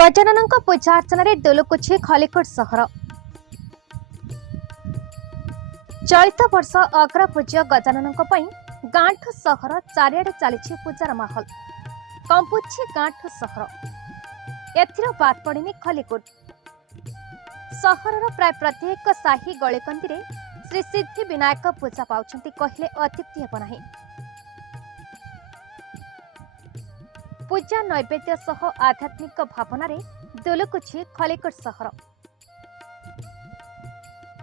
गजानन पूजा अर्चन दोलुकुछि खलिकोट सहर। चलित वर्ष अग्र पूज्य गजानन गांठु सहर चारिआडे चली पूजार माहौल कंपुछि गांठु सहर। एथिर बाद पड़िनी खलिकोट सहर प्राय प्रत्येक साही गलिकंदी श्री सिद्धि विनायक पूजा पाउछंती कहले अत्युक्ति हेब नाही। पूजा नैवेद्य सह आध्यात्मिक भावना दोलुकुछि खलिकोट सहर।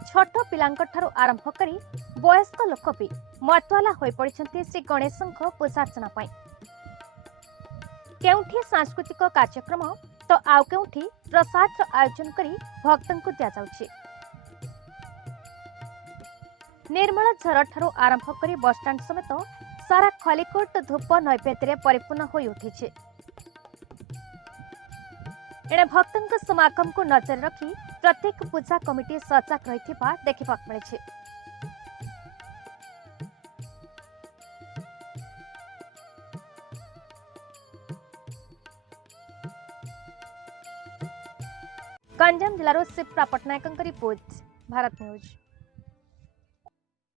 छोट पिलांठारू आरंभ करी वयस्क लोक भी मतवाला होई पड़िछंती श्री गणेशंक पूजार्चना पाई। केउठी सांस्कृतिक कार्यक्रम तो आउ केउठी प्रसाद आयोजन करी भक्तंकु दिया जाउछि। निर्मल झर ठारू आरंभ करी बसस्टाण्ड समेत सारा खलिकोट धूप नैवेद्य परिपूर्ण होई उठिछि। एणे भक्तंक समागम को नजर रखी प्रत्येक पूजा कमिटी सजग रहिथिबा देखिबा मिलिछि। गंजाम जिलारो शिप्रा पटनायकଙ୍କ रिपोर्ट, भारत न्यूज।